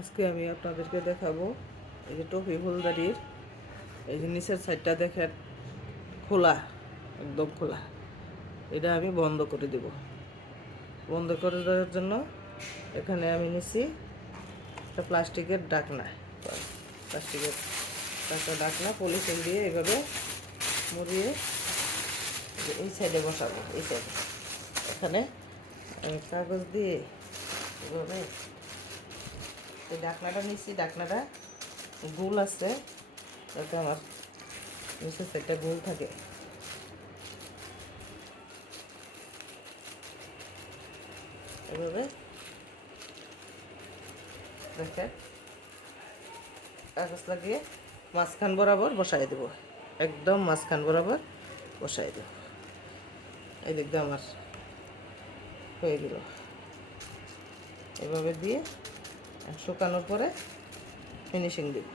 আজকে আমি আপনাদেরকে দেখাবো এই যে টপি ফুলদারির এই যে নিচের সাইডটা দেখেন খোলা, একদম খোলা। এটা আমি বন্ধ করে দেব। বন্ধ করে দেওয়ার জন্য এখানে আমি নিছি একটা প্লাস্টিকের ঢাকনা, ঢাকনা পলিথিন দিয়ে এভাবে মুড়িয়ে এই সাইডে বসাবো। এই সাইডে এখানে আমি কাগজ দিয়ে এভাবে এই ঢাকনাটা নিচ্ছি। ঢাকনাটা গোল আছে যাতে আমার নিচের সাইডটা গোল থাকে। এভাবে দেখেন কাগজ লাগিয়ে মাঝখান বরাবর বসাই দেবো, একদম মাঝখান বরাবর বসাই দেব। এই দিক দিয়ে আমার হয়ে গেল। এভাবে দিয়ে শুকানোর পরে ফিনিশিং দেব।